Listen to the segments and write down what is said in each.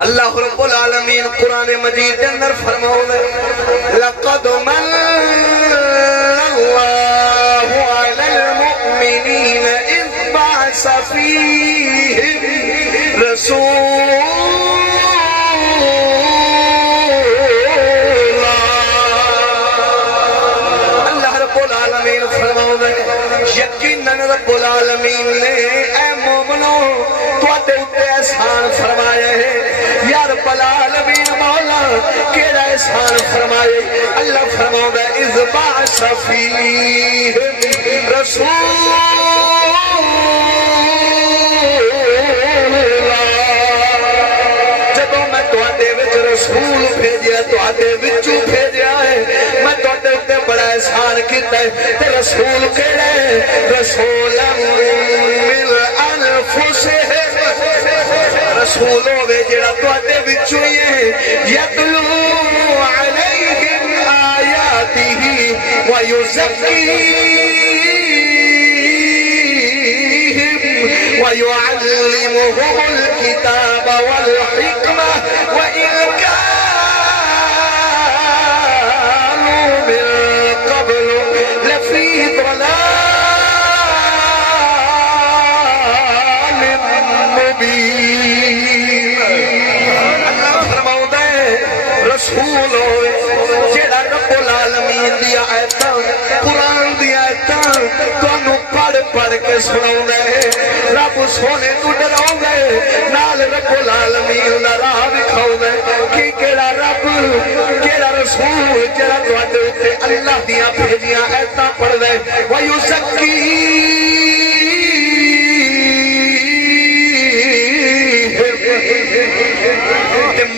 اللہ رب العالمین قرآن مجید کے اندر فرماؤ دے لَقَدْ مَنَّ اللَّهُ عَلَى الْمُؤْمِنِينَ إِذْ بَعَثَ فِيهِمْ رَسُولًا اللہ رب العالمین فرماؤ دے یقیناً رب العالمین نے اے مومنو تو آتے اتے احسان فرمائے ہیں یا رب العالمین مولا کیڑا احسان فرمائے اللہ فرماؤ دے اذ بعث فیہم رسولا جدو میں تو آتے وچ رسول بھیجیا تو آتے وچو بھیجیا ہے میں تو آتے اتے بڑا احسان کیتا ہے تے رسول کیڑا ہے رسولا من انفسہم رسول ہوئے جڑا تو آتے بچوئی ہے یتلو علیہم آیاتہ ویزکیہم ویعلمہم الکتاب والحکمہ وإن كانوا من قبل لفی ضلال مبین رسول ہوئے جیڑا رب العالمین دیا آیتاں قرآن دیا آیتاں تو انہوں پڑھ پڑھ کے سناؤں گے رب سونے تو ڈراؤں گے نال رب العالمین دا راہ دکھاؤں گے کہ کیڑا رب کیڑا رسول جیڑا تو آتے ہوتے اللہ دیا بھیجیاں آیتاں پڑھ دے وَيُزَكِّي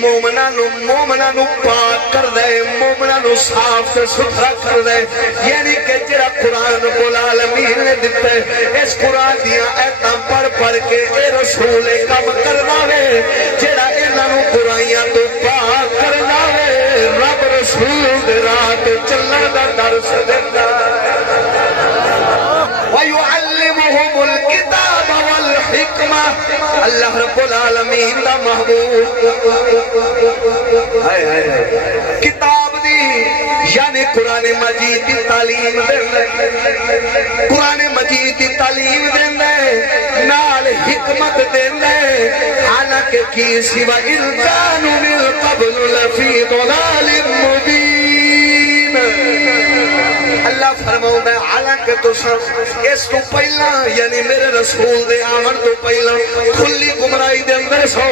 مومنانو پاک کر دے مومنانو صاف سے ستھرا کر دے یعنی کہ جڑا قرآن رب العالمین نے دیتا ہے اس قرآن دیا ایتاں پڑھ پڑھ کے اے رسول کم کرنا ہے جڑا انہوں قرآنیاں تو پاک کرنا ہے رب رسول دے رات چلن دا درس دیتا وَيُعَلِّمُهُمُ الْكِتَابَ وَالْحِكْمَةَ اللہ رب العالمین دا محبوب کتاب دی یعنی قرآن مجید دی تعلیم دے قرآن مجید دی تعلیم دے نال حکمت دے حالانکہ کی سوا انکانو من قبل لفی ضلال مبین اللہ فرماؤں میں حالانکہ تو سب اس تو پہلا یعنی میرے رسول دے آمن تو پہلا کھلی گمرائی دے اندر سو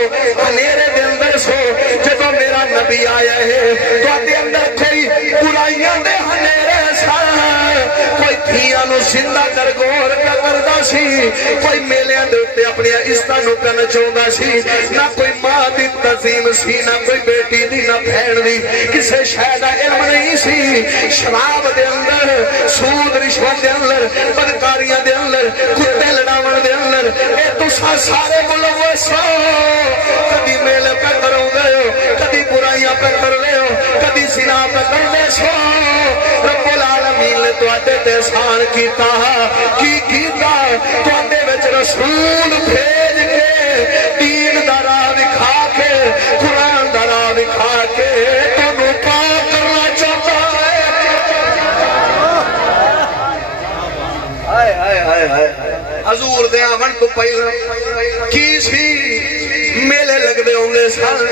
انیرے دے اندر سو جب میرا نبی آیا ہے تو آتے اندر کوئی برائیاں دے ہنیرے سا کوئی تھیانو زندہ درگور کا کردہ سی کوئی میلیاں دے اتے اپنی عزتانو کا نچوندہ سی نہ کوئی ماں دی تظیم سی نہ کوئی بیٹی دی نہ پھیڑ دی کسے شہدہ علم نہیں سی شراب دے اندر سود رشوت دے اندر بدکاریاں دے اندر کتے لڑاون دے اندر اے تو سارے ملوث ہو کبھی میلے پہ کرو گئے ہو کبھی برائیاں پہ کر رہے ہو کبھی زنا پہ کر دے سو رب العالمین نے تو آتے احسان کیتا کیتا تو آتے وچ رسول بھیج کے دین دا راہ دکھا کے قرآن دا راہ دکھا کے تمہیں پاک کرنا چاہتا ہے حضور دے آمن تو پہلا کی سی میلے لگ دے ہوں گے سال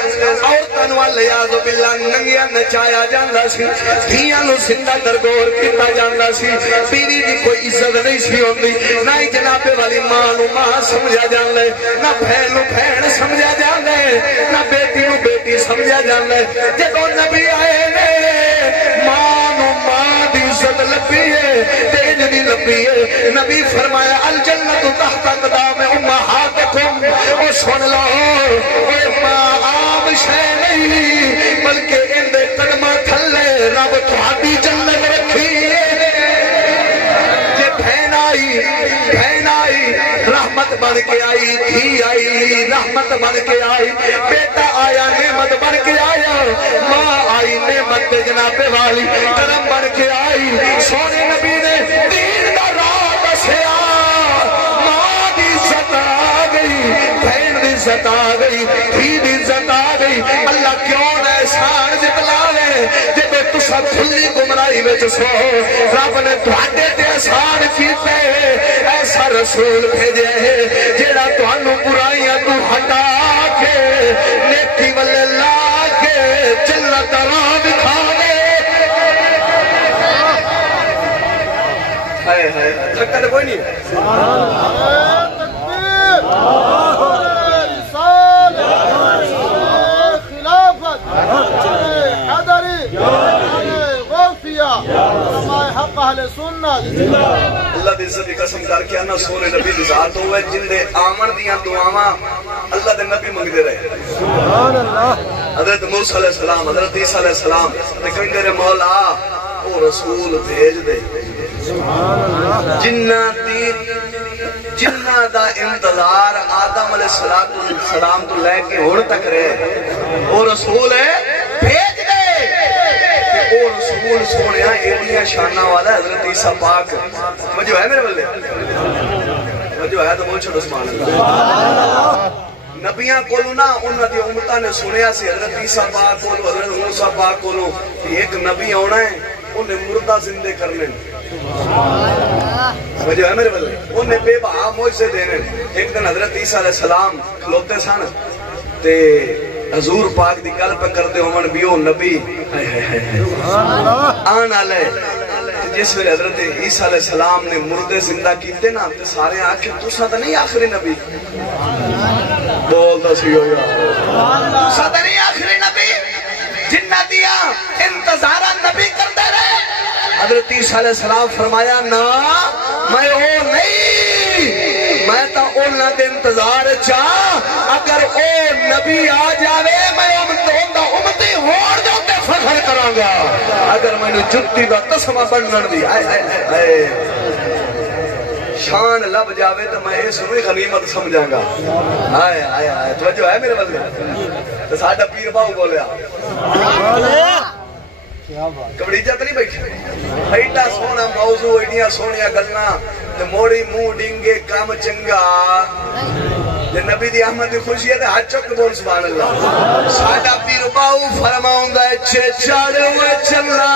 عورتان والے یادو باللہ ننگیاں نچایا جاندہ سی دھیاں نو زندہ درگور کیتا جاندہ سی بیوی دی کوئی عزت نہیں سی ہوندی نہ ہی جناب والی ماں نو ماں سمجھا جاندے نہ بھین نو بھین سمجھا جاندے نہ بیٹی نو بیٹی سمجھا جاندے جدو نبی آئے نے ماں نو ماں دی عزت لبی ہے تیج دی لبی ہے نبی فرمایا الجنت تحت اقدام امہاتکم اور سن لو اے ماں عام شے نہیں بلکہ ان دے قدمہ تھلے رب تہاڈی جنت رکھی یہ بہن آئی رحمت بن کے آئی تھی آئی رحمت بن کے آئی بیٹا آیا نعمت بن کے آیا ماں آئی نعمت جناب والی کرم بن کے آئی سونے نبی نے دین دا راہ دسیا ماں دی عزت آ گئی بہن دی عزت آ گئی دھی دی عزت آ تسا کھلی گمراہی وچ سو رب نے تواڈے تے احسان کیتے ایسا رسول بھیجے جیڑا تانوں برائیاں تو ہٹا کے نیکی والے لا کے جنت راہ دکھاوے ہائے ہائے تھکا تے کوئی نہیں اللہ دی عزت دی قسم کر کے انا سونے نبی دی ذات ہوئے جن دے آمن دیاں دعاواں اللہ دے نبی منگدے رہے سبحان اللہ حضرت موسیٰ علیہ السلام حضرت عیسیٰ علیہ السلام تے کہندے رہے مولا او رسول بھیج دے جنہ دا انتظار آدم علیہ السلام تو لے کے ہن تک رہے او رسول ہے بھیج دے او رسول سونیا ایڈیاں شانہ والا حضرت عیسیٰ پاک وجہ ہے میرے بلے وجہ ہے تو بول چھوڑ سبحان اللہ نبیاں کولو نا انہاں دی امتاں نے سنیا سی حضرت عیسیٰ پاک کولو حضرت موسیٰ پاک کولو ایک نبی ہونا ہے انہیں مردہ زندے کرنے وجہ ہے میرے بلے انہیں بے بہا موجزے دینے ایک دن حضرت عیسیٰ علیہ السلام کھلوتے سن تے حضور پاک دی گل پہ کر دے ہمن بیو نبی آنا لے جس ویلے حضرت عیسیٰ علیہ السلام نے مردے زندہ کیتے نا تے سارے آنکھیں تُسا تا نہیں آخری نبی بول دا سی ہو یا تُسا تا نہیں آخری نبی جنہ دیا انتظارہ نبی کر دے رہے حضرت عیسیٰ علیہ السلام فرمایا نا میں او نہیں میں تا اونا دے انتظار چاہ اگر او نبی آ جاوے میں امتی ہوڑ جو تے فخر کرانگا اگر میں نے جتی دا تسمہ بنن دی شان لب جاوے تو میں اس میں غنیمت سمجھاں گا آئے آئے آئے توجہ ہے میرے بلے تو ساڑھا پیر باؤ بولیا کبڑیجہ تو نہیں بیٹھے ایڈا سونا موضوع ایڈیاں سونیا گلنا موڑی مو ڈنگے کام چنگا نبی دی احمد دی خوشی ہے ہاتھ چک بول سبحان اللہ ساڑھا پیر باؤ فرماؤں گا اچھے چاڑ ہوئے چلنا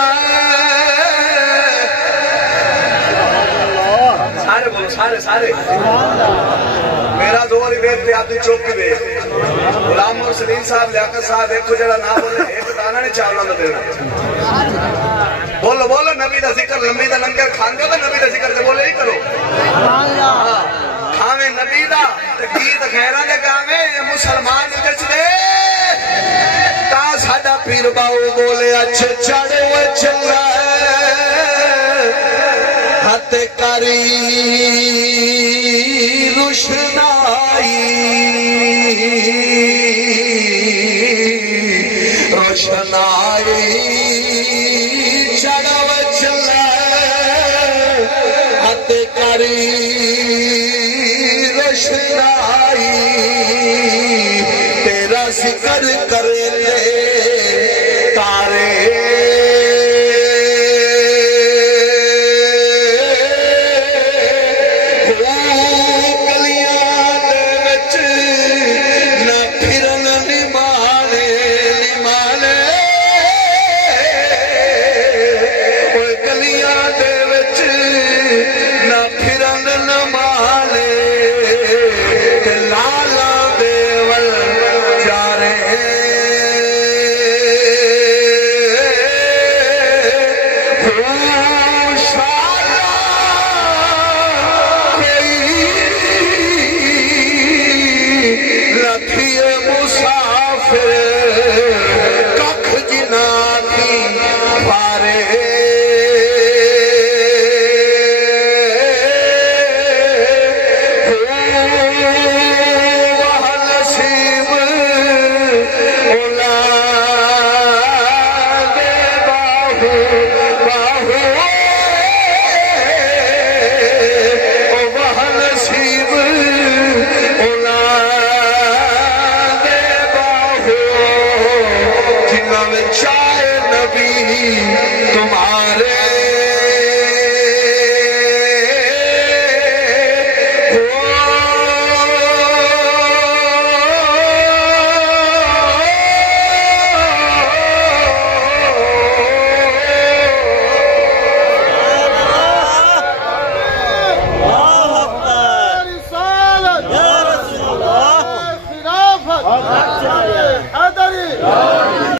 سارے بولو سارے میرا دور ہی بیت پہ آپ دی چوک کی بیت غلام مرسلین صاحب لیاقت صاحب ایک کو جڑا نہ بولے ایک دانا نے چاولا نہ دینا بولو نبی دا ذکر لمبی دا لنگر کھان دے تو نبی دا ذکر سے بولے ہی کرو کھاوے نبی دا گیت خیرہ دے گاوے مسلمان جس دے تا ساڑھا پیر باؤ بولے اچھے چاڑے ہوئے چل رہا ہے ہاتھ کاری روشنائی چڑھو چلا ہاتھ کاری روشنائی تیرا ذکر کر لے تارے تمہارے